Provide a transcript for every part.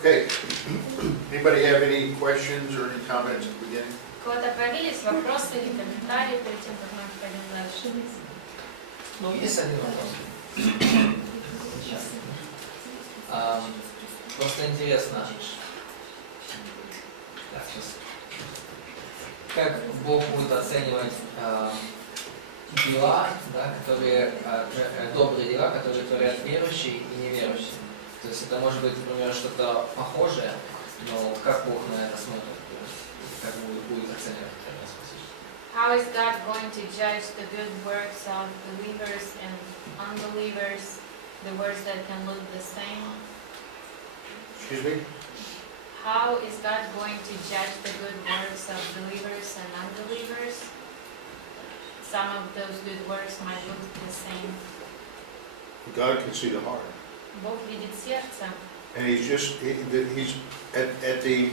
Okay. Anybody have any questions or any comments at the beginning? У кого-то появились вопросы или комментарии перед тем, как мы пойдем дальше? Ну, есть один вопрос. Сейчас. Просто интересно, так, сейчас. Как Бог будет оценивать дела, да, которые, добрые дела, которые творят верующие и неверующие. То есть это может быть, например, что-то похожее, но как Бог на это смотрит, как будет оценивать это? How is God going to judge the good works of believers and unbelievers, the works that can look the same? Excuse me? How is God going to judge the good works of believers and unbelievers? Some of those good works might look the same. God can see the heart. Бог видит сердце. And he's at the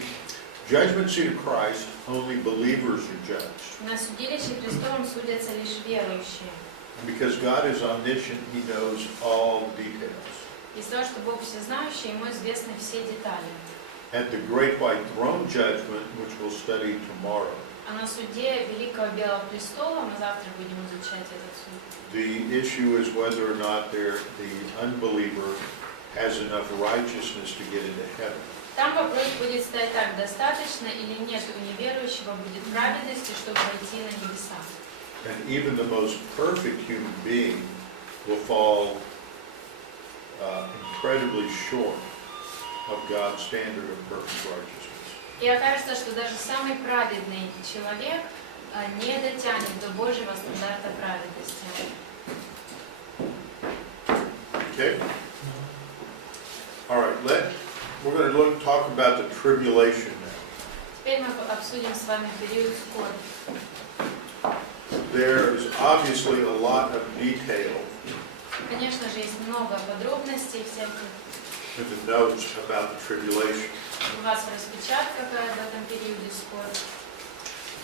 judgment seat of Christ, only believers are judged. На судилище Христовом судятся лишь верующие. Because God is omniscient, he knows all the details. Из-за того, что Бог всезнающий, ему известны все детали. At the great white throne judgment, which we'll study tomorrow, А на суде Великого Белого Престола, мы завтра будем изучать этот суд. the issue is whether or not the unbeliever has enough righteousness to get into heaven. Там вопрос будет стоять так, достаточно или нет у неверующего будет праведности, чтобы войти на небеса. And even the most perfect human being will fall incredibly short of God's standard of perfect righteousness. И окажется, что даже самый праведный человек не дотянет до Божьего стандарта праведности. Okay? All right, we're going to talk about the tribulation now. Теперь мы обсудим с вами период скорби. There is obviously a lot of detail Конечно же, есть много подробностей всяких. in the notes about the tribulation. У вас распечатка об этом периоде скорби.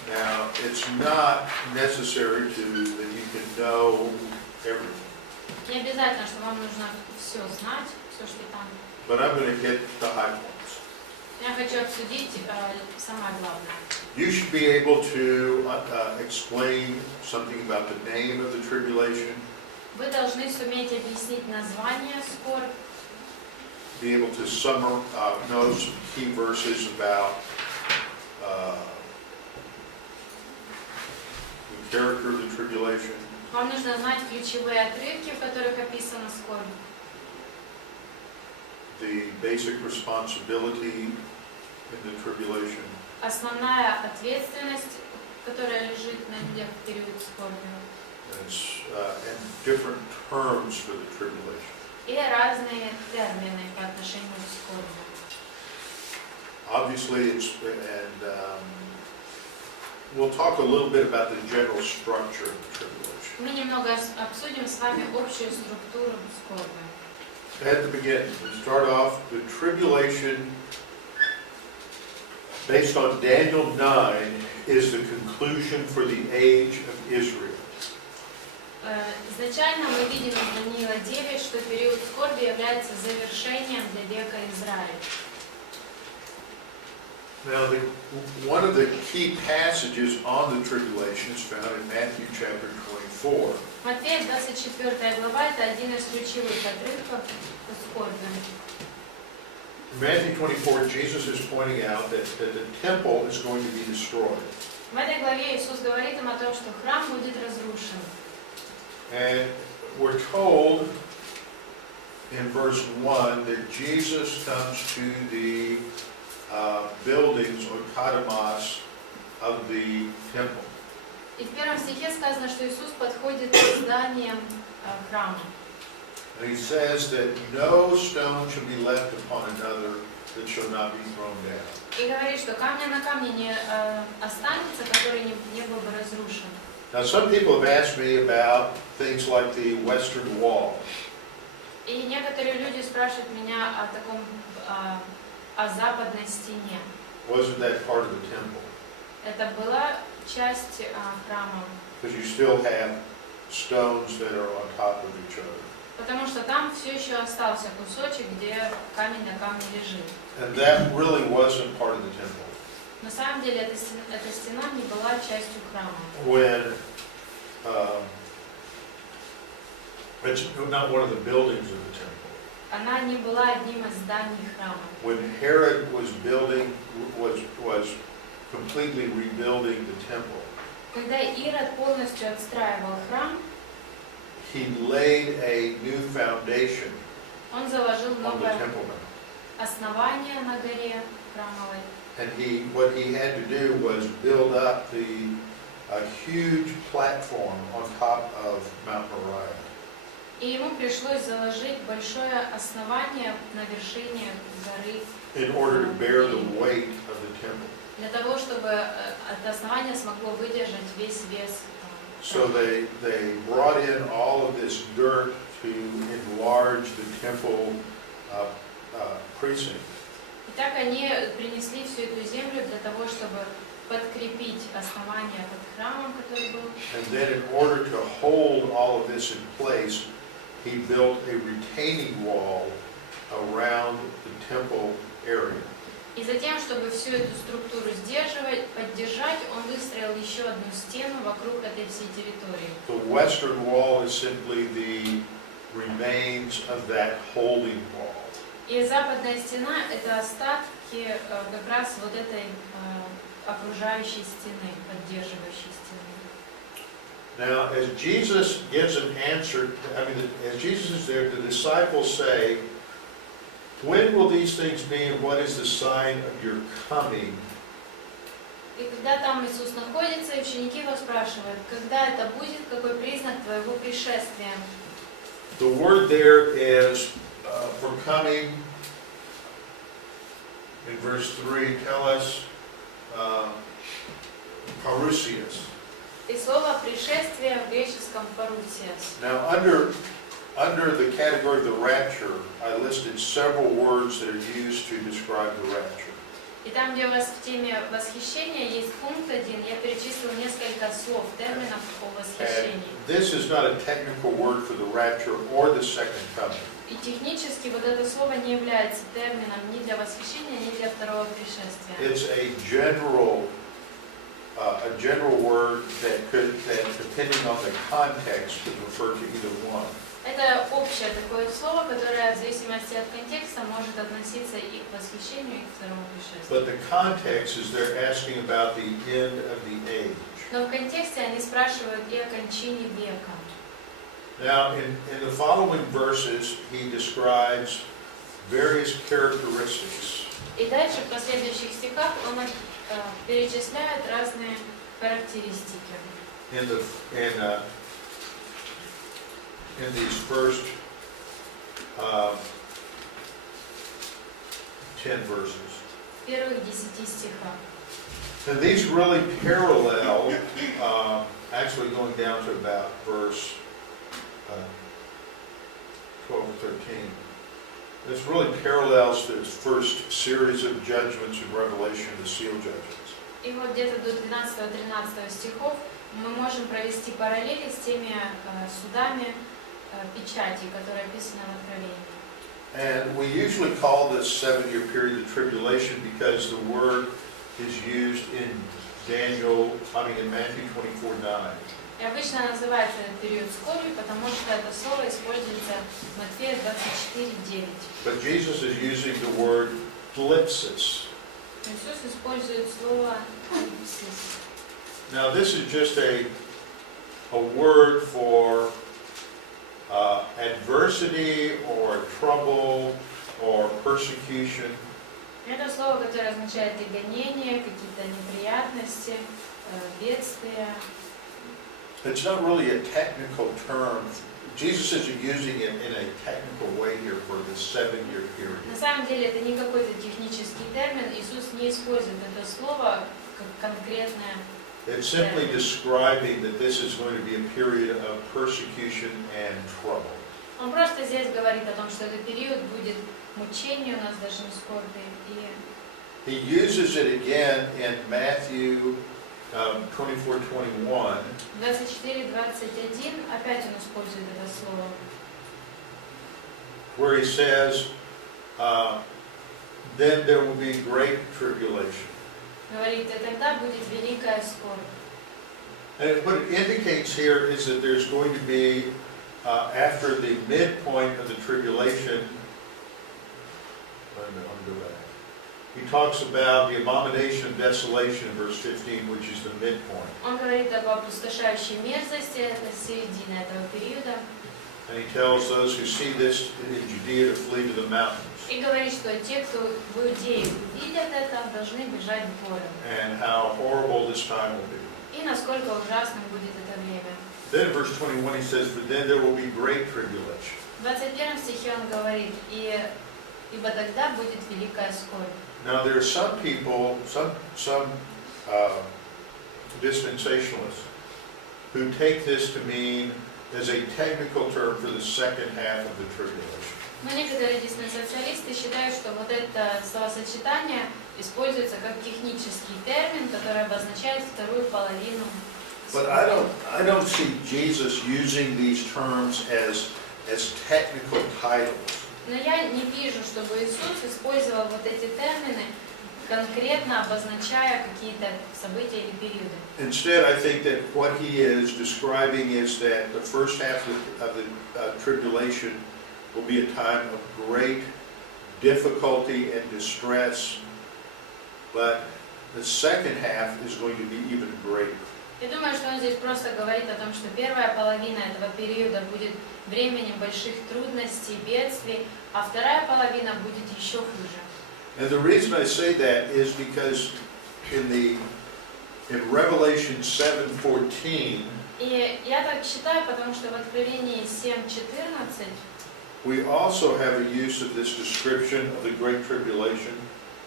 Now, it's not necessary that you can know everything, Не обязательно, что вам нужно все знать, все, что там. but I'm going to hit the high points. Я хочу обсудить самое главное. You should be able to explain something about the name of the tribulation, Вы должны суметь объяснить название скорбь, be able to know some key verses about the character of the tribulation. Вам нужно знать ключевые отрывки, в которых описана скорбь, The basic responsibility in the tribulation, основная ответственность, которая лежит на людях в период скорби, and different terms for the tribulation. и разные термины по отношению к скорби. Obviously, we'll talk a little bit about the general structure of the tribulation. Мы немного обсудим с вами общую структуру скорби. At the beginning, we start off the tribulation based on Daniel 9 is the conclusion for the age of Israel. Изначально мы видим из Даниила 9, что период скорби является завершением для века Израиля. Now, one of the key passages on the tribulation is found in Matthew chapter 24. Матфея 24 глава – это один из ключевых отрывков по скорби. In Matthew 24, Jesus is pointing out that the temple is going to be destroyed. В этой главе Иисус говорит им о том, что храм будет разрушен. And we're told in verse 1 that Jesus comes to the buildings or katamas of the temple. И в первом стихе сказано, что Иисус подходит к зданиям храма. And he says that no stone shall be left upon another that shall not be thrown down. И говорит, что камня на камне не останется, который не был бы разрушен. Now, some people have asked me about things like the Western Wall. И некоторые люди спрашивают меня о таком, о западной стене. Wasn't that part of the temple? Это была часть храма. Because you still have stones that are on top of each other. Потому что там все еще остался кусочек, где камень на камне лежит. And that really wasn't part of the temple. На самом деле эта стена не была частью храма. When, it's not one of the buildings of the temple. Она не была одним из зданий храма. When Herod was completely rebuilding the temple, Когда Ирод полностью отстраивал храм, he laid a new foundation он заложил on the новое Temple Mount. основание на горе храмовой. And what he had to do was build up a huge platform on top of Mount Moriah. И ему пришлось заложить большое основание на вершине горы In order to bear the weight of the temple. для того, чтобы это основание смогло выдержать весь вес. So they brought in all of this dirt to enlarge the temple precinct. И так они принесли всю эту землю для того, чтобы подкрепить основание под храмом, который был. And then in order to hold all of this in place, he built a retaining wall around the temple area. И затем, чтобы всю эту структуру сдерживать, поддержать, он выстроил еще одну стену вокруг этой всей территории. The western wall is simply the remains of that holding wall. И западная стена – это остатки как раз вот этой окружающей стены, поддерживающей стены. Now, as Jesus gives an answer, as Jesus is there, the disciples say, "When will these things be, and what is the sign of your coming?" И когда там Иисус находится, и ученики его спрашивают, когда это будет, какой признак твоего пришествия? The word there is for coming, in verse 3, tell us, parousias. И слово «пришествие» в греческом «парусиас». Now, under the category of the rapture, I listed several words that are used to describe the rapture. И там, где у вас в теме восхищения есть пункт 1, я перечислил несколько слов, терминов о And восхищении. this is not a technical word for the rapture or the second coming. И технически вот это слово не является термином ни для восхищения, ни для второго пришествия. It's a general word that depending on the context, could refer to either one. Это общее такое слово, которое в зависимости от контекста может относиться и к восхищению, и к второму пришествию. But the context is they're asking about the end of the age. Но в контексте они спрашивают и о кончине века. Now, in the following verses, he describes various characteristics. И дальше в последующих стихах он перечисляет разные характеристики. In these first 10 verses. Первых 10 стихах. And these really parallel, actually going down to about verse 12 or 13. This really parallels the first series of judgments in Revelation, the seal judgments. И вот где-то до 12-13 стихов мы можем провести параллели с теми судами печати, которые описаны в Откровении. And we usually call this 7-year period the tribulation because the word is used in Matthew 24:9. И обычно называется этот период скорби, потому что это слово используется в Матфея 24:9. But Jesus is using the word thlipsis. Иисус использует слово «тhlipsis». Now this is just a word for adversity or trouble or persecution. Это слово, которое означает и гонение, какие-то неприятности, бедствия. It's not really a technical term. Jesus isn't using it in a technical way here for the 7-year period. На самом деле это не какой-то технический термин. Иисус не использует это слово как конкретное. It's simply describing that this is going to be a period of persecution and trouble. Он просто здесь говорит о том, что этот период будет мучение, у нас даже не скорби. He uses it again in Matthew 24:21. 24:21 опять он использует это слово. where he says, then there will be great tribulation. Говорит, и тогда будет великая скорбь. And what it indicates here is that there's going to be, after the midpoint of the tribulation, I'm going to go back. He talks about the abomination of desolation in verse 15, which is the midpoint. Он говорит об опустошающей мерзости, это середина этого периода. And he tells those who see this in Judea to flee to the mountains. И говорит, что те, кто в Иудее видят это, должны бежать в горы. And how horrible this time will be. И насколько ужасным будет это время. Then in verse 21 he says, for then there will be great tribulation. В 21 стихе он говорит, ибо тогда будет великая скорбь. Now there are some people, some dispensationalists, who take this to mean as a technical term for the second half of the tribulation. Но некоторые диспенсациалисты считают, что вот это словосочетание используется как технический термин, который обозначает вторую половину. But I don't see Jesus using these terms as technical titles. Но я не вижу, чтобы Иисус использовал вот эти термины, конкретно обозначая какие-то события или периоды. Instead, I think that what he is describing is that the first half of the tribulation will be a time of great difficulty and distress, but the second half is going to be even greater. Я думаю, что он здесь просто говорит о том, что первая половина этого периода будет временем больших трудностей, бедствий, а вторая половина будет еще хуже. And the reason I say that is because in Revelation 7:14, И я так считаю, потому что в Откровении 7:14 we also have a use of this description of the Great Tribulation.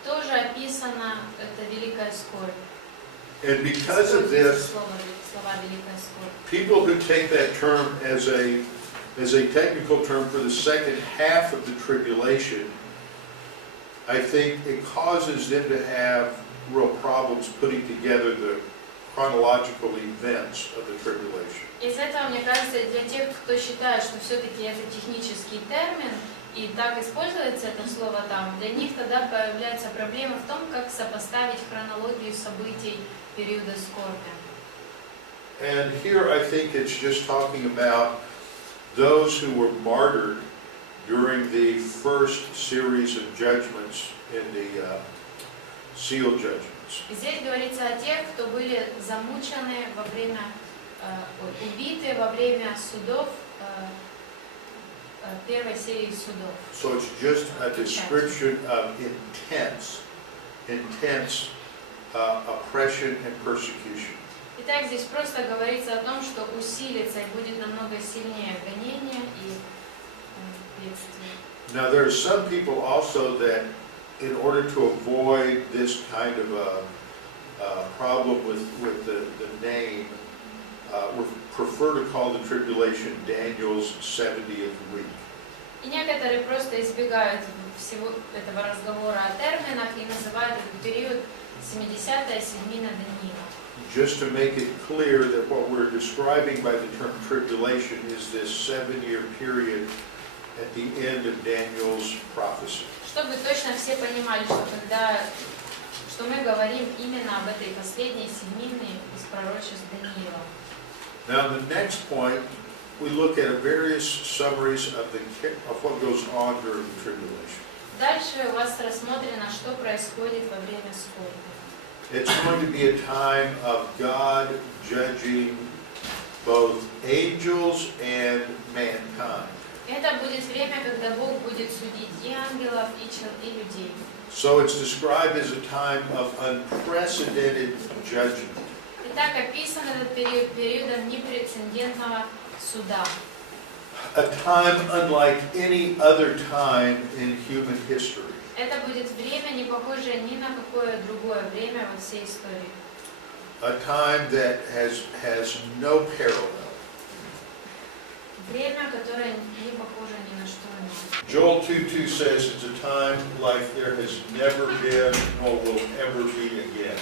тоже описана эта великая скорбь. And because of this, Слова великая скорбь. people who take that term as a technical term for the second half of the tribulation, I think it causes them to have real problems putting together the chronological events of the tribulation. Из этого, мне кажется, для тех, кто считает, что все-таки это технический термин, и так используется это слово там, для них тогда появляется проблема в том, как сопоставить хронологию событий периода скорби. And here I think it's just talking about those who were martyred during the first series of judgments in the seal judgments. Здесь говорится о тех, кто были замучены во время, убиты во время судов, первой серии судов. So it's just a description of intense oppression and persecution. Итак, здесь просто говорится о том, что усилится и будет намного сильнее гонение и бедствие. Now there are some people also that, in order to avoid this kind of a problem with the name, would prefer to call the tribulation Daniel's 70th week. И некоторые просто избегают всего этого разговора о терминах и называют этот период 70-я седьмина Даниила. Just to make it clear that what we're describing by the term tribulation is this 7-year period at the end of Daniel's prophecy. Чтобы точно все понимали, что мы говорим именно об этой последней седьмине из пророчеств Даниила. Now, the next point, we look at various summaries of what goes on during the tribulation. Дальше у вас рассмотрено, что происходит во время скорби. It's going to be a time of God judging both angels and mankind. Это будет время, когда Бог будет судить и ангелов, и людей. So it's described as a time of unprecedented judgment. Итак, описан этот период периодом непрецедентного суда. A time unlike any other time in human history. Это будет время, не похожее ни на какое другое время во всей истории. A time that has no parallel. Время, которое не похоже ни на что иное. Joel 2:2 says it's a time like there has never been nor will ever be again.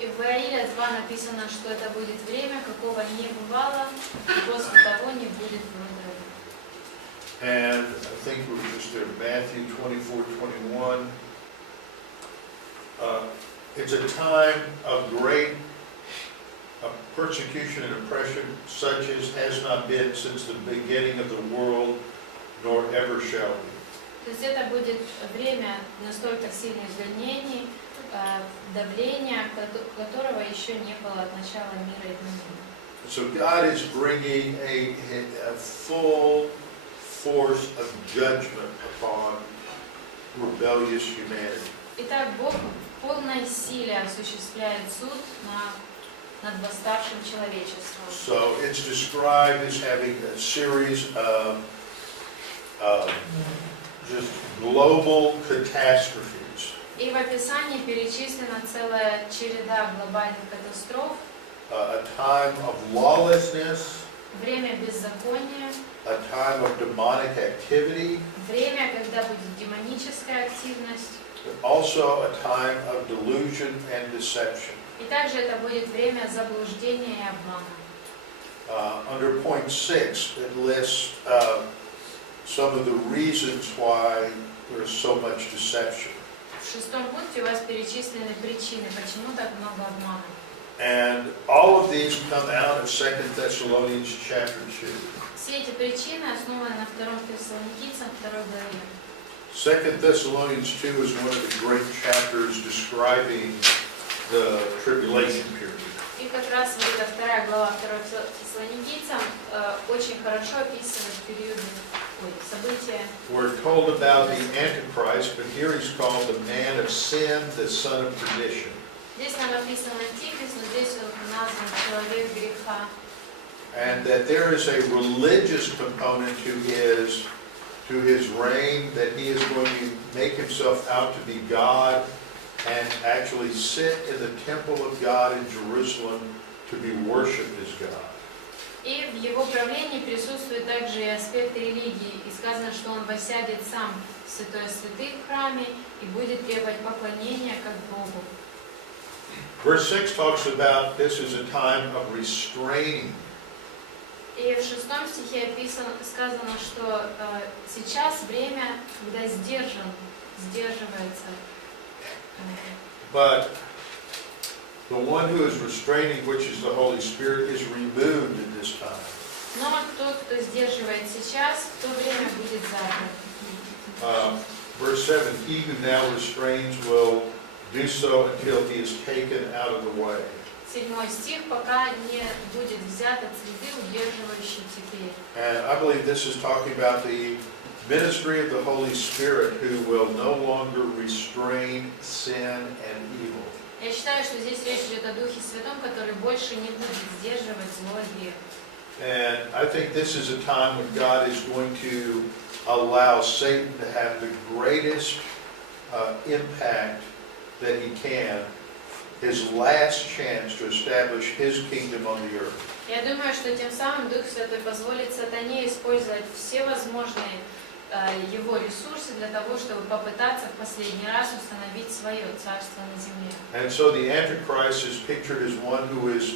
И в Иаиля 2 написано, что это будет время, какого не бывало, и после того не будет вновь. And I think we were just there, Matthew 24:21. It's a time of great persecution and oppression, such as has not been since the beginning of the world, nor ever shall be. То есть это будет время настолько сильных гонений, давления, которого еще не было от начала мира и дня. So God is bringing a full force of judgment upon rebellious humanity. Итак, Бог в полной силе осуществляет суд над восставшим человечеством. So it's described as having a series of just global catastrophes. И в описании перечислена целая череда глобальных катастроф, A time of lawlessness, время беззакония, a time of demonic activity, время, когда будет демоническая активность, but also a time of delusion and deception. и также это будет время заблуждения и обмана. Under point 6, it lists some of the reasons why there's so much deception. В 6 пункте у вас перечислены причины, почему так много обмана. And all of these come out of 2 Thessalonians chapter 2. Все эти причины основаны на 2 Фессалоникийцам 2 главе. 2 Thessalonians 2 is one of the great chapters describing the tribulation period. И как раз вот эта 2 глава 2 Фессалоникийцам очень хорошо описывает события. We're told about the Antichrist, but here he's called the man of sin, the son of perdition. Здесь нам описан Антихрист, но здесь он назван человек греха. And that there is a religious component to his reign, that he is going to make himself out to be God and actually sit in the temple of God in Jerusalem to be worshipped as God. И в его правлении присутствует также и аспект религии. И сказано, что он воссядет сам в святое святых в храме и будет требовать поклонения как Богу. Verse 6 talks about this is a time of restraining. И в 6 стихе сказано, что сейчас время, когда сдерживается. But the one who is restraining, which is the Holy Spirit, is removed at this time. Но тот, кто сдерживает сейчас, в то время будет забран. Verse 7, he who now restrains will do so until he is taken out of the way. 7 стих, пока не будет взят от среды, удерживающий теперь. And I believe this is talking about the ministry of the Holy Spirit who will no longer restrain sin and evil. Я считаю, что здесь речь идет о Духе Святом, который больше не будет сдерживать зло и грех. And I think this is a time when God is going to allow Satan to have the greatest impact that he can, his last chance to establish his kingdom on the earth. Я думаю, что тем самым Дух Святой позволит сатане использовать все возможные его ресурсы для того, чтобы попытаться в последний раз установить свое царство на земле. And so the Antichrist is pictured as one who is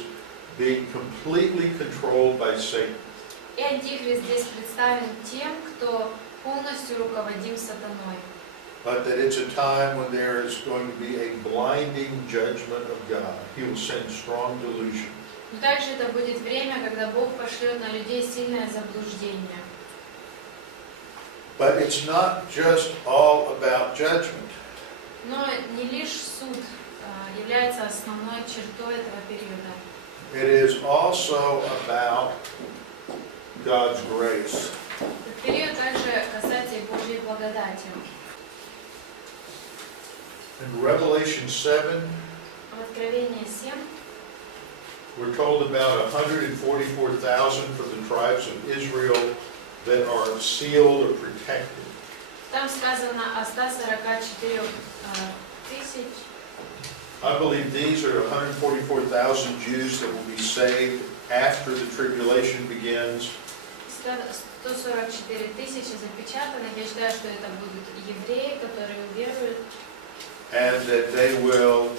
being completely controlled by Satan. И Антихрист здесь представлен тем, кто полностью руководим сатаной. But that it's a time when there is going to be a blinding judgment of God. He will send strong delusion. Но также это будет время, когда Бог пошлет на людей сильное заблуждение. But it's not just all about judgment. Но не лишь суд является основной чертой этого периода. It is also about God's grace. Этот период также касается и Божьей благодати. In Revelation 7, В Откровении 7 we're told about 144,000 from the tribes of Israel that are sealed or protected. там сказано о 144 тысяч. I believe these are 144,000 Jews that will be saved after the tribulation begins. 144 тысячи запечатанных. Я считаю, что это будут евреи, которые уверуют. And that they will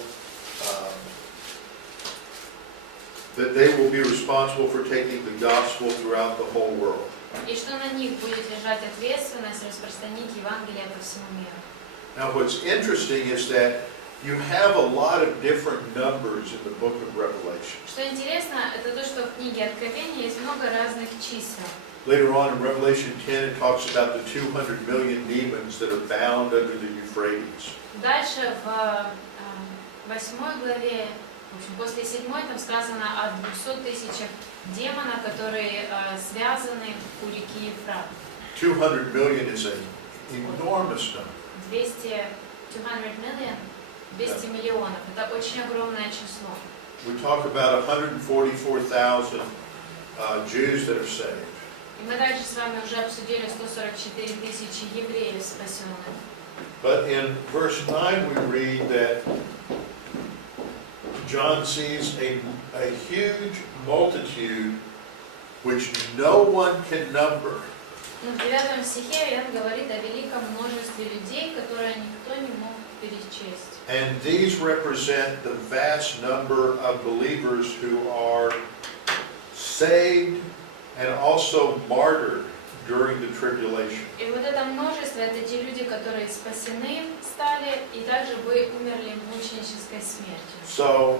be responsible for taking the gospel throughout the whole world. И что на них будет лежать ответственность распространить Евангелие по всему миру. Now what's interesting is that you have a lot of different numbers in the book of Revelation. Что интересно, это то, что в книге Откровения есть много разных чисел. Later on in Revelation 10 it talks about the 200 million demons that are bound under the Euphrates. Дальше в 8 главе, в общем, после 7 там сказано о 200 тысячах демонов, которые связаны у реки Ефрат. 200 million is an enormous number. 200 миллионов. Это очень огромное число. We talk about 144,000 Jews that are saved. И мы также с вами уже обсудили 144 тысячи евреев спасенных. But in verse 9 we read that John sees a huge multitude which no one can number. В 9 стихе Иоанн говорит о великом множестве людей, которые никто не мог перечесть. And these represent the vast number of believers who are saved and also martyred during the tribulation. И вот это множество, это те люди, которые спасены стали и также умерли мученической смертью. So,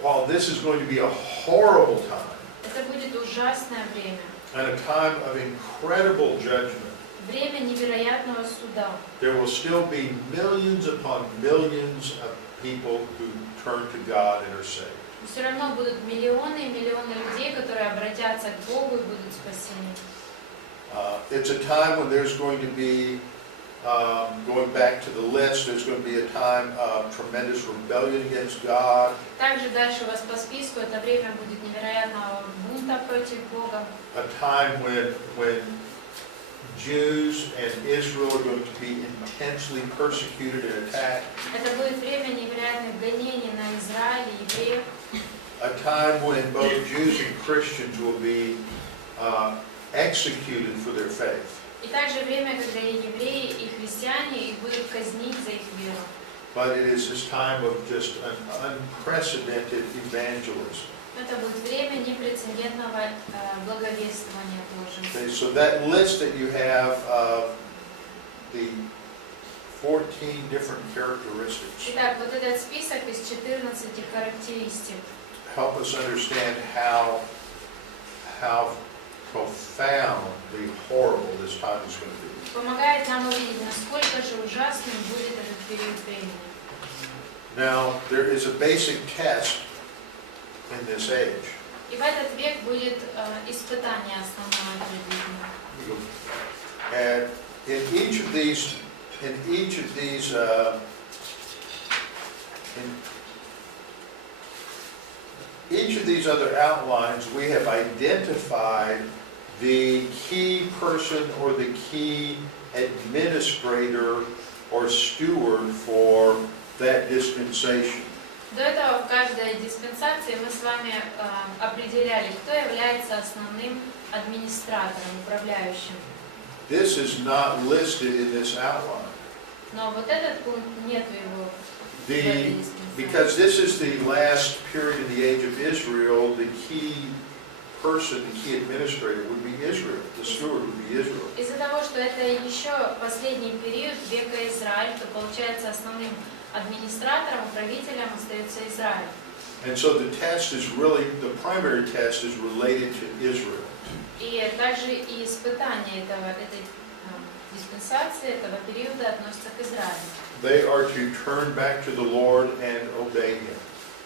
while this is going to be a horrible time, Это будет ужасное время. and a time of incredible judgment, Время невероятного суда. there will still be millions upon millions of people who turn to God and are saved. Все равно будут миллионы и миллионы людей, которые обратятся к Богу и будут спасены. It's a time when there's going to be, going back to the list, there's going to be a time of tremendous rebellion against God. Также дальше у вас по списку это время будет невероятного бунта против Бога. A time when Jews and Israel are going to be intensely persecuted and attacked. Это будет время невероятных гонений на Израиль и евреев. A time when both Jews and Christians will be executed for their faith. И также время, когда и евреи, и христиане их будут казнить за их веру. But it is this time of just an unprecedented evangelism. Это будет время непрецедентного благовествования тоже. Okay, so that list that you have of the 14 different characteristics Итак, вот этот список из 14 характеристик help us understand how profoundly horrible this time is going to be. помогает нам увидеть, насколько же ужасным будет этот период времени. Now, there is a basic test in this age. И в этот век будет испытание основное для жизни. And in each of these other outlines, we have identified the key person or the key administrator or steward for that dispensation. До этого в каждой диспенсации мы с вами определяли, кто является основным администратором, управляющим. This is not listed in this outline. Но вот этот пункт нету его в этой диспенсации. Because this is the last period in the age of Israel, the key person, the key administrator would be Israel. The steward would be Israel. Из-за того, что это еще последний период века Израиль, то получается основным администратором, управителем остается Израиль. And so the test is really, the primary test is related to Israel. И также и испытания этой диспенсации, этого периода относятся к Израилю. They are to turn back to the Lord and obey Him.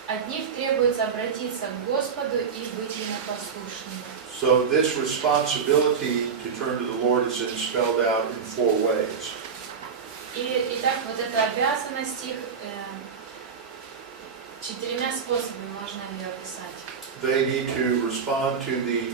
От них требуется обратиться к Господу и быть Ему послушными. So this responsibility to turn to the Lord is spelled out in 4 ways. Итак, вот эта обязанность их 4 способами можно ее описать. They need to respond to the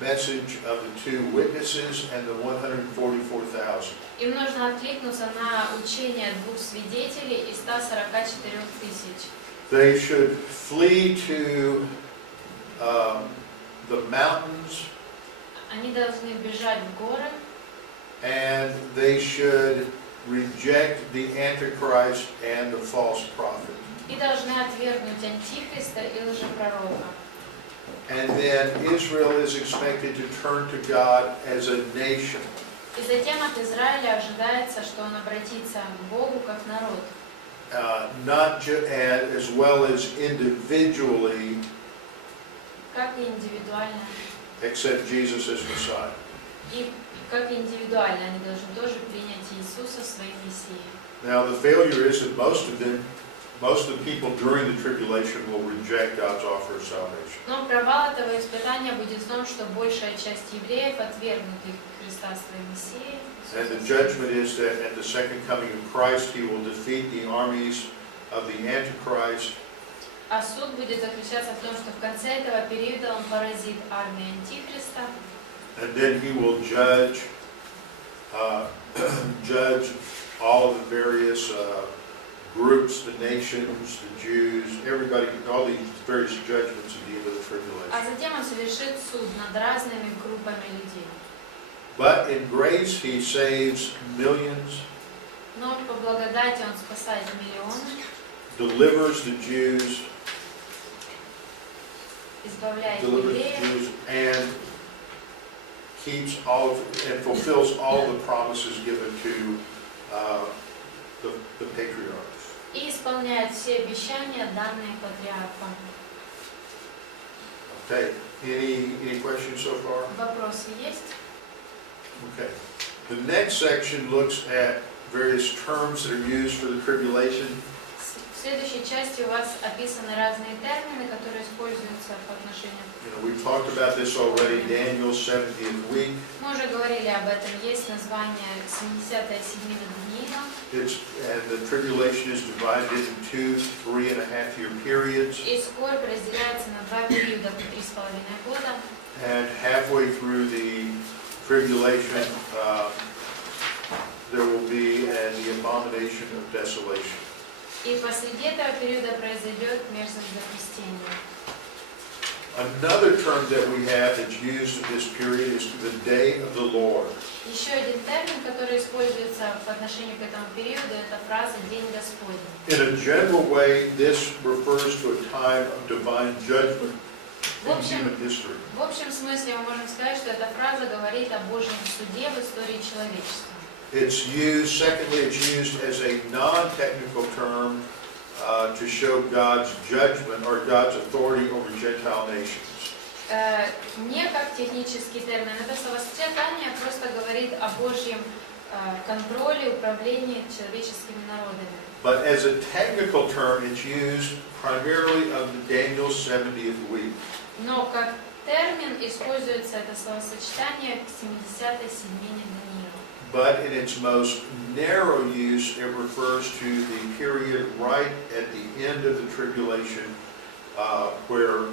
message of the 2 witnesses and the 144,000. Им нужно откликнуться на учение 2 свидетелей и 144 тысяч. They should flee to the mountains, Они должны бежать в горы, and they should reject the Antichrist and the false prophet. и должны отвергнуть антихриста и лжепророка. And then Israel is expected to turn to God as a nation. И затем от Израиля ожидается, что он обратится к Богу как народ. As well as individually Как и индивидуально. accept Jesus as Messiah. И как индивидуально они должны тоже принять Иисуса своим Мессией. Now the failure is that most of the people during the tribulation will reject God's offer of salvation. Но провал этого испытания будет в том, что большая часть евреев отвергнут их Христа своей Мессией. And the judgment is that at the second coming of Christ, He will defeat the armies of the Antichrist. А суд будет заключаться в том, что в конце этого периода он поразит армию Антихриста. And then He will judge all of the various groups, the nations, the Jews, everybody, all these various judgments at the end of the tribulation. А затем он совершит суд над разными группами людей. But in grace, He saves millions, Но по благодати он спасает миллионы, delivers the Jews, избавляет delivers the евреев Jews, and keeps and fulfills all the promises given to the patriarchs. и исполняет все обещания, данные патриархам. Okay. Any questions so far? Вопросы есть? Okay. The next section looks at various terms that are used for the tribulation. В следующей части у вас описаны разные термины, которые используются по отношению. We've talked about this already, Daniel's 70th week. Мы уже говорили об этом. Есть название 70-я седьмина Даниила. And the tribulation is divided into 3.5-year periods. И скорбь разделяется на два периода по 3,5 года. And halfway through the tribulation, there will be the abomination of desolation. И посреди этого периода произойдет мерзость запустения. Another term that we have that's used in this period is the day of the Lord. Еще один термин, который используется по отношению к этому периоду, это фраза «День Господень». In a general way, this refers to a time of divine judgment in human history. В общем смысле мы можем сказать, что эта фраза говорит о Божьем суде в истории человечества. It's used as a non-technical term to show God's judgment or God's authority over Gentile nations. Не как технический термин, это словосочетание просто говорит о Божьем контроле, управлении человеческими народами. But as a technical term, it's used primarily of Daniel's 70th week. Но как термин используется это словосочетание к 70-й седьмине Даниила. But in its most narrow use, it refers to the period right at the end of the tribulation, where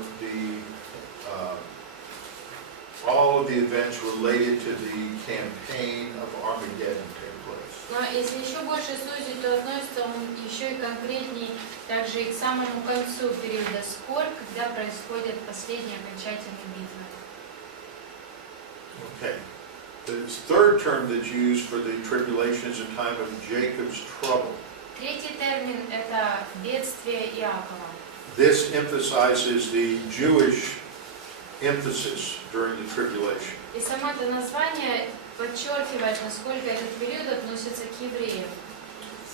all of the events related to the campaign of Armageddon take place. Но если еще больше сузить, то относится он еще и конкретней также и к самому концу периода скорбь, когда происходит последняя окончательная битва. Okay. The third term that's used for the tribulation is a time of Jacob's trouble. Третий термин – это бедствие Иакова. This emphasizes the Jewish emphasis during the tribulation. И само это название подчеркивает, насколько этот период относится к евреям.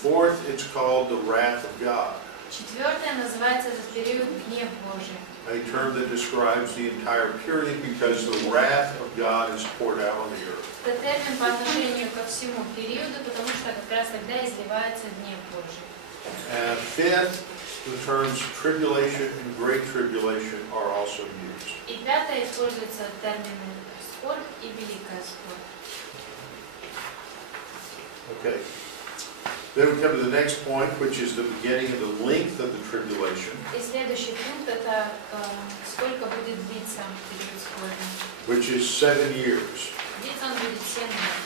Fourth, it's called the wrath of God, Четвертое называется этот период гнев Божий. a term that describes the entire period because the wrath of God is poured out on the earth. Это термин по отношению ко всему периоду, потому что как раз тогда изливается гнев Божий. And fifth, the terms tribulation and great tribulation are also used. И пятое используется термины скорбь и великая скорбь. Okay. Then we come to the next point, which is the beginning of the length of the tribulation, И следующий пункт это сколько будет длиться период скорби. which is 7 years. Длиться он будет 7 лет.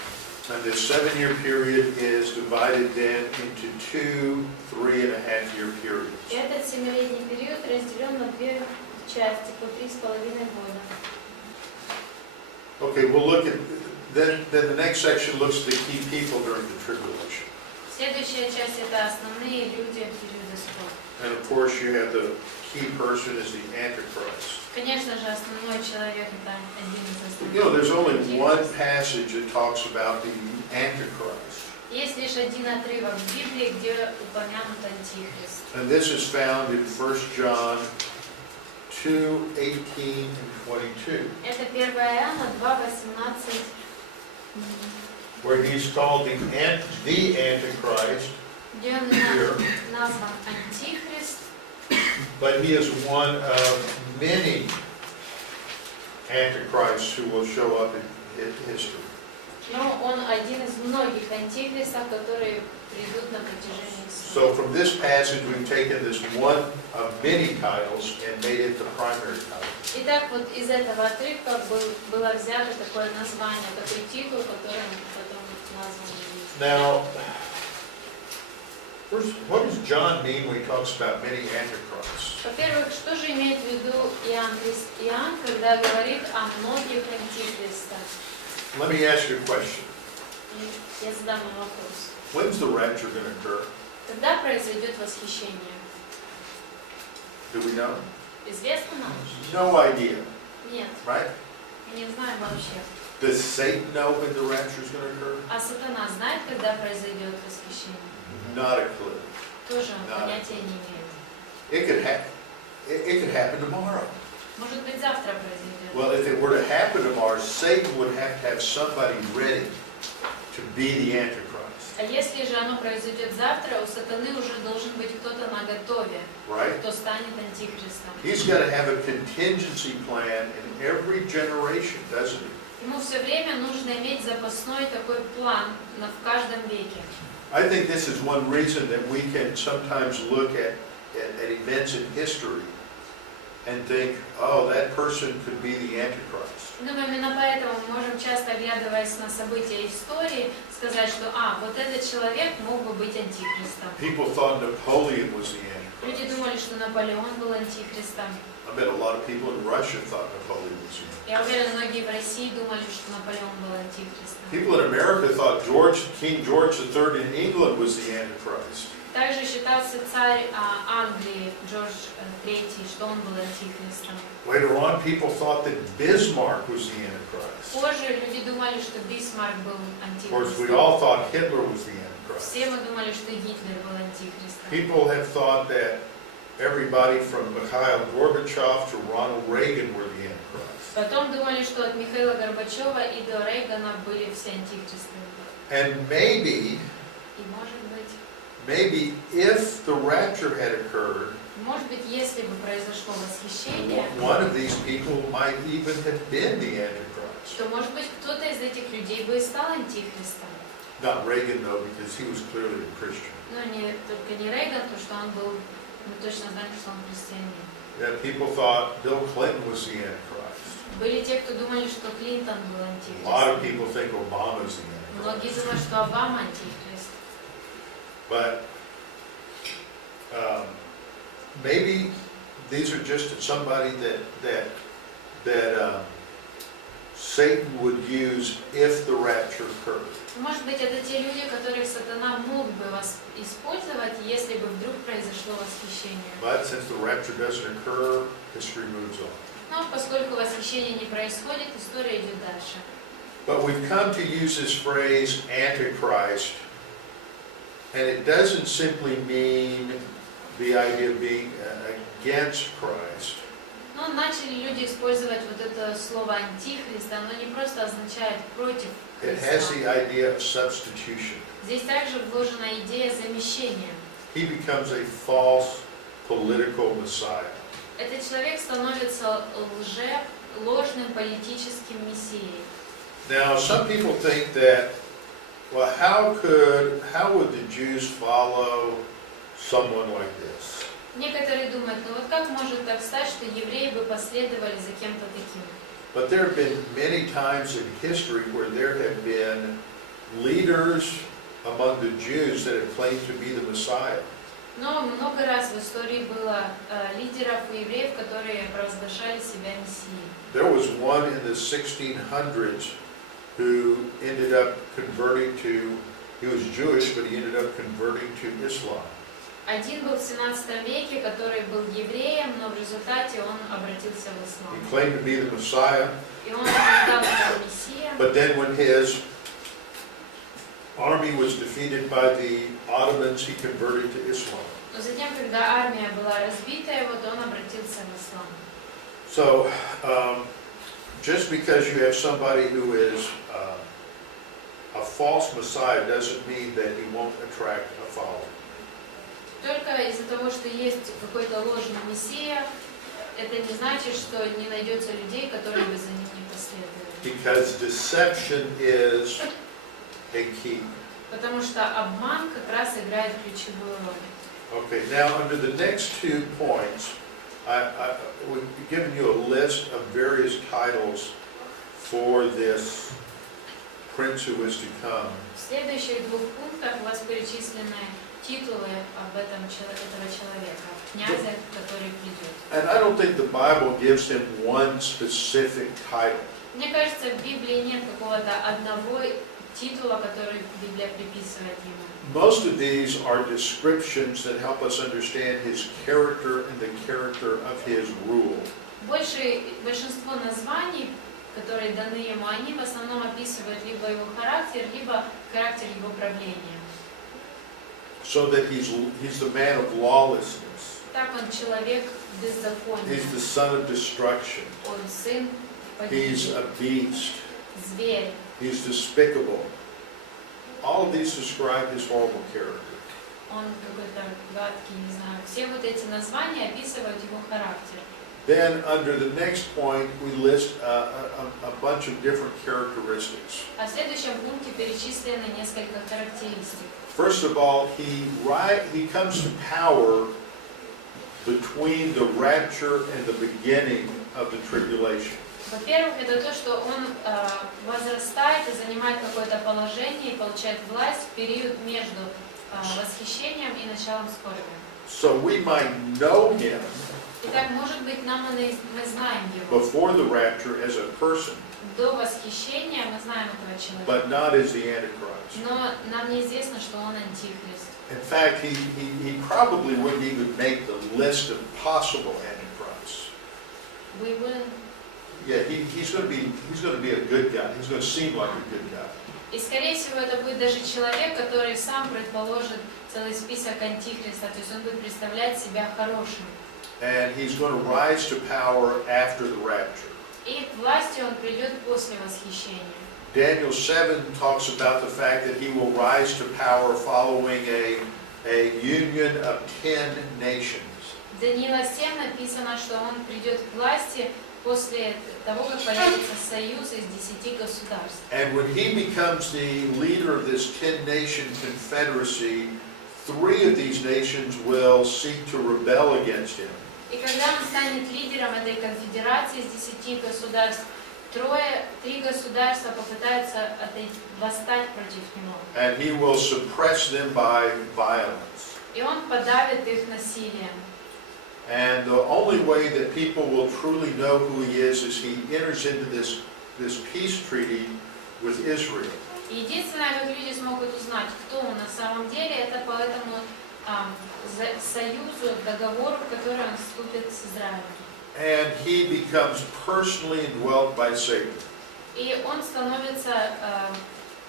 And this 7-year period is divided then into 2 3.5-year periods. И этот 7-летний период разделен на две части по 3,5 года. Okay, we'll look at, then the next section looks at the key people during the tribulation. Следующая часть это основные люди периода скорби. And of course, you have the key person is the Antichrist. Конечно же, основной человек это один из You know, основных. there's only one passage that talks about the Antichrist. Есть лишь один отрывок в Библии, где упомянут Антихрист. And this is found in 1 John 2:18 and 22, Это 1 Иоанна 2:18. where he's called the Antichrist, Где он назван Антихрист, but he is one of many Antichrists who will show up in history. но он один из многих антихристов, которые придут на протяжении истории. So from this passage, we've taken this one of many titles and made it the primary title. Итак, вот из этого отрывка было взято такое название, такой титул, которым потом назван. Now, what does John mean when he talks about many Antichrists? Во-первых, что же имеет в виду Иоанн, когда говорит о многих антихристах? Let me ask you a question. Я задам вам вопрос. When's the rapture going to occur? Когда произойдет восхищение? Do we know? Известно нам? No idea, Нет, right? мы не знаем вообще. Does Satan know when the rapture is going to occur? А сатана знает, когда произойдет восхищение? Not a clue. Тоже Да. понятия не имеет. It could happen. It could happen tomorrow. Может быть, завтра произойдет. Well, if it were to happen tomorrow, Satan would have to have somebody ready to be the Antichrist, А если же оно произойдет завтра, у сатаны уже должен быть кто-то наготове, right? кто станет антихристом. He's got to have a contingency plan in every generation, doesn't he? Ему все время нужно иметь запасной такой план в каждом веке. I think this is one reason that we can sometimes look at events in history and think, oh, that person could be the Antichrist. Думаю, именно поэтому мы можем часто, оглядываясь на события истории, сказать, что вот этот человек мог бы быть антихристом. People thought Napoleon was the Люди Antichrist. думали, что Наполеон был антихристом. I bet a lot of people in Russia thought Napoleon was the Antichrist. Я уверена, многие в России думали, что Наполеон был антихристом. People in America thought King George III in England was the Antichrist. Также считался царь Англии Джордж III, что он был антихристом. Later on, people thought that Bismarck was the Antichrist. Позже люди думали, что Бисмарк был Of course, we антихристом. all thought Hitler was the Antichrist. Все мы думали, что Гитлер был антихристом. People have thought that everybody from Mikhail Gorbachev to Ronald Reagan were the Antichrist. Потом думали, что от Михаила Горбачева и до Рейгана были все антихристы. And maybe И maybe if the rapture had occurred, может быть, если бы произошло восхищение, one of these people might even have been the Antichrist. то, может быть, кто-то из этих людей бы и стал антихристом. Not Reagan, though, because he was clearly a Christian. Но только не Рейган, то что он был, мы точно знаем, что он христианин. Yeah, people thought Bill Clinton was the Antichrist. Были те, кто думали, что Клинтон был A lot of антихристом. people think Obama's the Многие Antichrist. думают, что Обама антихрист. But maybe these are just somebody that Satan would use if the rapture occurred. Может быть, это те люди, которых сатана мог бы использовать, если бы вдруг произошло восхищение. But since the rapture doesn't occur, history moves on. Но поскольку восхищение не происходит, история идет дальше. But we've come to use this phrase Antichrist, and it doesn't simply mean the idea of being against Christ. Но начали люди использовать вот это слово антихрист, оно не просто означает против It has the Христа. idea of substitution. Здесь также вложена идея замещения. He becomes a false political Messiah. Этот человек становится ложным политическим мессией. Now, some people think that, well, how would the Jews follow someone like this? Некоторые думают, ну вот как может так стать, что евреи бы последовали за кем-то таким? But there have been many times in history where there have been leaders among the Jews that have claimed to be the Messiah. Но много раз в истории было лидеров и евреев, которые провозглашали себя мессией. There was one in the 1600s who ended up converting to He was Jewish, but he ended up converting to Islam. Один был в 17 веке, который был евреем, но в результате он обратился в He ислам. claimed to be the Messiah, И он утверждал, что он Мессия. but then when his army was defeated by the Ottomans, he converted to Islam. Но затем, когда армия была разбита, вот он обратился в ислам. So, just because you have somebody who is a false Messiah doesn't mean that he won't attract a following. Только из-за того, что есть какой-то ложный мессия, это не значит, что не найдется людей, которые бы за ним не последовали. Because deception is a key. Потому что обман как раз играет ключевую роль. Okay, now under the next 2 points, we've given you a list of various titles for this prince who is to come. В следующих 2 пунктах у вас перечислены титулы этого человека, князя, который придет. And I don't think the Bible gives him one specific title. Мне кажется, в Библии нет какого-то одного титула, который Библия приписывает ему. Most of these are descriptions that help us understand his character and the character of his rule. Большинство названий, которые даны ему, они в основном описывают либо его характер, либо характер его правления. So that he's the man of lawlessness. Так он человек беззакония. He's the son of destruction. Он сын He's погибели. a beast. Зверь. He's despicable. All of these describe his horrible character. Он какой-то гадкий, не знаю. Все вот эти названия описывают его характер. Then under the next point, we list a bunch of different characteristics. А в следующем пункте перечислены несколько характеристик. First of all, he comes to power between the rapture and the beginning of the tribulation. Во-первых, это то, что он возрастает и занимает какое-то положение и получает власть в период между восхищением и началом скорби. So we might know him Итак, может быть, мы знаем его. before the rapture as a person, До восхищения мы знаем этого человека. but not as the Antichrist. Но нам неизвестно, что он антихрист. In fact, he probably wouldn't even make the list of possible Antichrists. We wouldn't. Yeah, he's going to be a good guy. He's going to seem like a good guy. И, скорее всего, это будет даже человек, который сам предположит целый список антихриста, то есть он будет представлять себя хорошим. And he's going to rise to power after the rapture. И к власти он придет после восхищения. Daniel 7 talks about the fact that he will rise to power following a union of 10 nations. В Даниила 7 написано, что он придет к власти после того, как появится союз из 10 государств. And when he becomes the leader of this 10-nation confederacy, 3 of these nations will seek to rebel against him. И когда он станет лидером этой конфедерации из 10 государств, 3 государства попытаются восстать против него. And he will suppress them by violence. И он подавит их насилием. And the only way that people will truly know who he is he enters into this peace treaty with Israel. Единственное, как люди смогут узнать, кто он на самом деле, это по этому союзу, договору, в который он вступит с Израилем. And he becomes personally indwelt by Satan. И он становится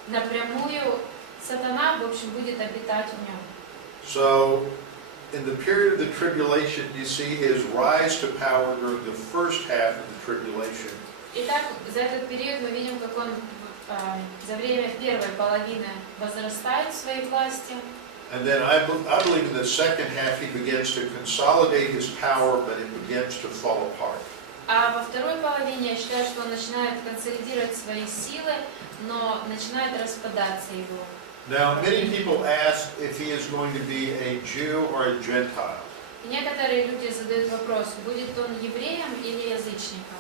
напрямую, сатана, в общем, будет обитать в нем. So, in the period of the tribulation, you see his rise to power during the first half of the tribulation. Итак, за этот период мы видим, как он за время первой половины возрастает в своей власти. And then I believe in the second half he begins to consolidate his power, but it begins to fall apart. А во второй половине я считаю, что он начинает консолидировать свои силы, но начинает распадаться его. Now, many people ask if he is going to be a Jew or a Gentile. И некоторые люди задают вопрос, будет он евреем или язычником.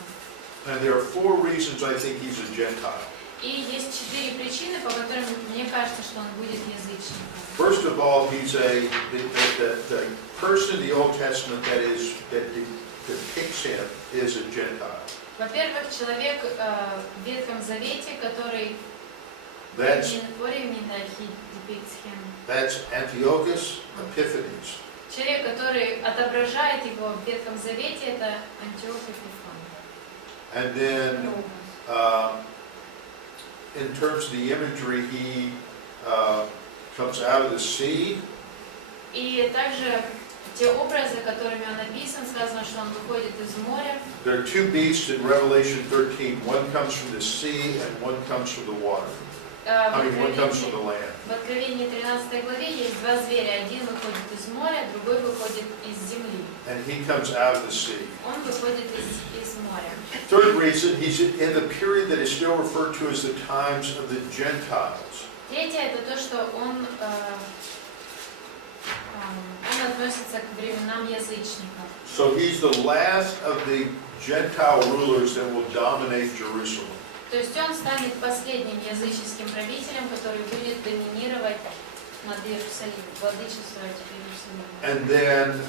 And there are 4 reasons I think he's a Gentile. И есть 4 причины, по которым мне кажется, что он будет язычником. First of all, he's the person in the Old Testament that depicts him is a Gentile. Во-первых, человек в Ветхом Завете, который That's, What do you mean that he depicts him? that's Antiochus Epiphanes. Человек, который отображает его в Ветхом Завете, это Антиох Эпифан. And then, in terms of the imagery, he comes out of the sea. И также те образы, которыми он описан, сказано, что он выходит из моря. There are two beasts in Revelation 13. One comes from the sea and one comes from the water. One comes from the land. В Откровении 13 главе есть два зверя. Один выходит из моря, другой выходит из земли. And he comes out of the sea. Он выходит из моря. Third reason, he's in the period that is still referred to as the times of the Gentiles. Третье это то, что он относится к временам язычников. So he's the last of the Gentile rulers that will dominate Jerusalem. То есть он станет последним языческим правителем, который будет доминировать над Иерусалимом, владычествовать в Иерусалиме. And then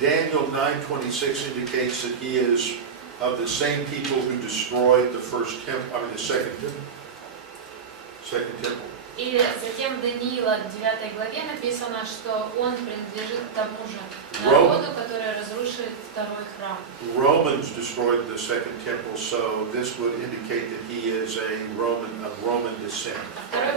Daniel 9:26 indicates that he is of the same people who destroyed the second temple. И затем в Даниила 9 главе написано, что он принадлежит тому же народу, который разрушит второй храм. Romans destroyed the second temple, so this would indicate that he is of Roman descent,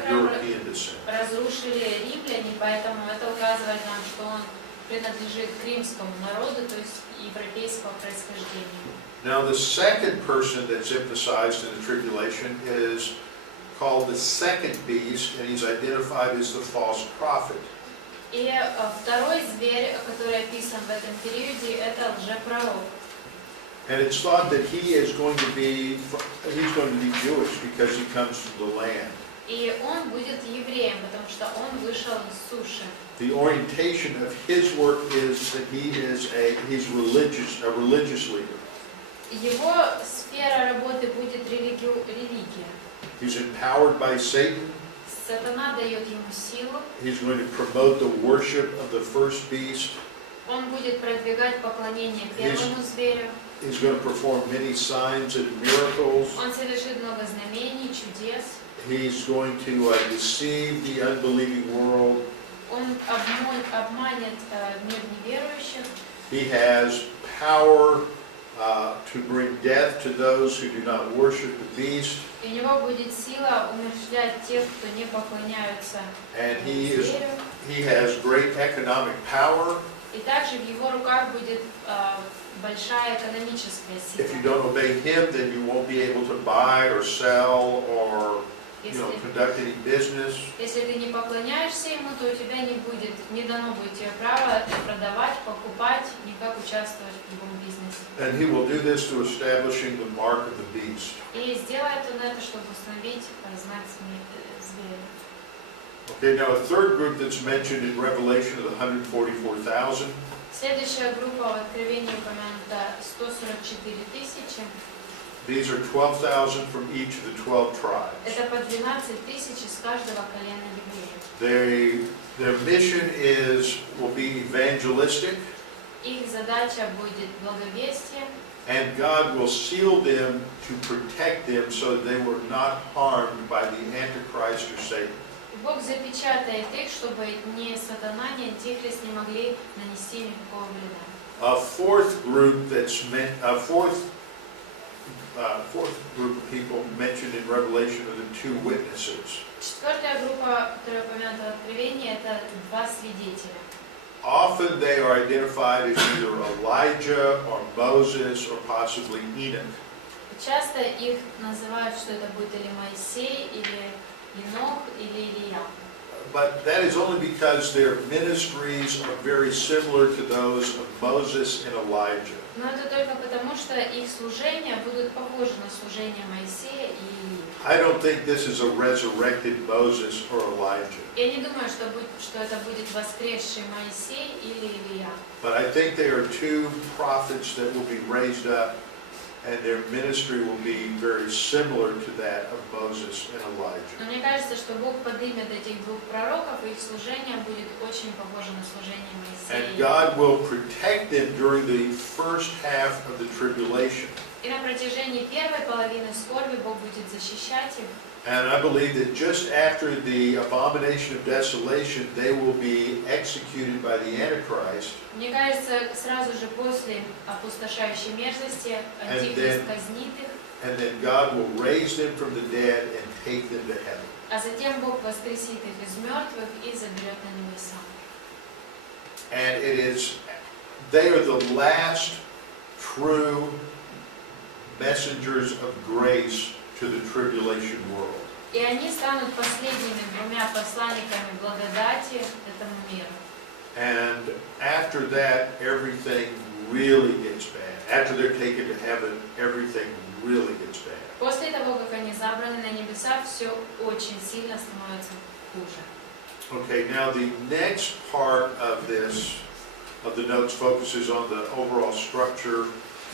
European descent. Разрушили римляне, поэтому это указывает нам, что он принадлежит к римскому народу, то есть европейского происхождения. Now the second person that's emphasized in the tribulation is called the second beast, and he's identified as the false prophet. И второй зверь, который описан в этом периоде, это лжепророк. And it's thought that he is going to be Jewish because he comes from the land. И он будет евреем, потому что он вышел из суши. The orientation of his work is that he's a religious leader. Его сфера работы будет религия. He's empowered by Satan. Сатана дает ему силу. He's going to promote the worship of the first beast. Он будет продвигать поклонение первому зверю. He's going to perform many signs and miracles. Он совершит много знамений, чудес. He's going to deceive the unbelieving world. Он обманет мир неверующих. He has power to bring death to those who do not worship the beast. И у него будет сила умерщвлять тех, кто не поклоняются зверю. He has great economic power. И также в его руках будет большая экономическая сила. If you don't obey him, then you won't be able to buy or sell or conduct any business. Если ты не поклоняешься ему, то у тебя не дано будет тебе право продавать, покупать, никак участвовать в любом бизнесе. And he will do this to establishing the mark of the beast. И сделает он это, чтобы установить знак зверя. Okay, now a third group that's mentioned in Revelation of the 144,000. Следующая группа в Откровении упомянута 144 тысячи. These are 12,000 from each of the 12 tribes. Это по 12 тысяч из каждого колена евреев. Their mission will be evangelistic. Их задача будет благовестие. And God will seal them to protect them so that they were not harmed by the Antichrist or Satan. Бог запечатает их, чтобы ни сатана, ни антихрист не могли нанести никакого вреда. A fourth group of people mentioned in Revelation are the two witnesses. Четвертая группа, которая упомянута в Откровении, это два свидетеля. Often they are identified as either Elijah or Moses or possibly Enoch. Часто их называют, что это будет или Моисей, или Енох, или Илия. But that is only because their ministries are very similar to those of Moses and Elijah. Но это только потому, что их служения будут похожи на служение Моисея и Илии. I don't think this is a resurrected Moses or Elijah. Я не думаю, что это будет воскресший Моисей или Илия. But I think they are two prophets that will be raised up, and their ministry will be very similar to that of Moses and Elijah. Но мне кажется, что Бог поднимет этих двух пророков, и их служение будет очень похоже на служение Моисея. And God will protect them during the first half of the tribulation. И на протяжении первой половины скорби Бог будет защищать их. And I believe that just after the abomination of desolation, they will be executed by the Antichrist. Мне кажется, сразу же после опустошающей мерзости Антихрист казнит их, And then God will raise them from the dead and take them to heaven. а затем Бог воскресит их из мертвых и заберет на небеса. And they are the last true messengers of grace to the tribulation world. И они станут последними двумя посланниками благодати этому миру. And after that, everything really gets bad. After they're taken to heaven, everything really gets bad. После того, как они забраны на небеса, все очень сильно становится хуже. Okay, now the next part of this, of the notes, focuses on the overall structure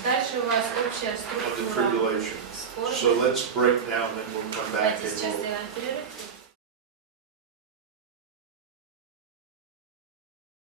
Дальше у вас общая of the структура tribulation. скорби. So let's break down, and then we'll come back Давайте and сейчас we'll сделаем перерыв.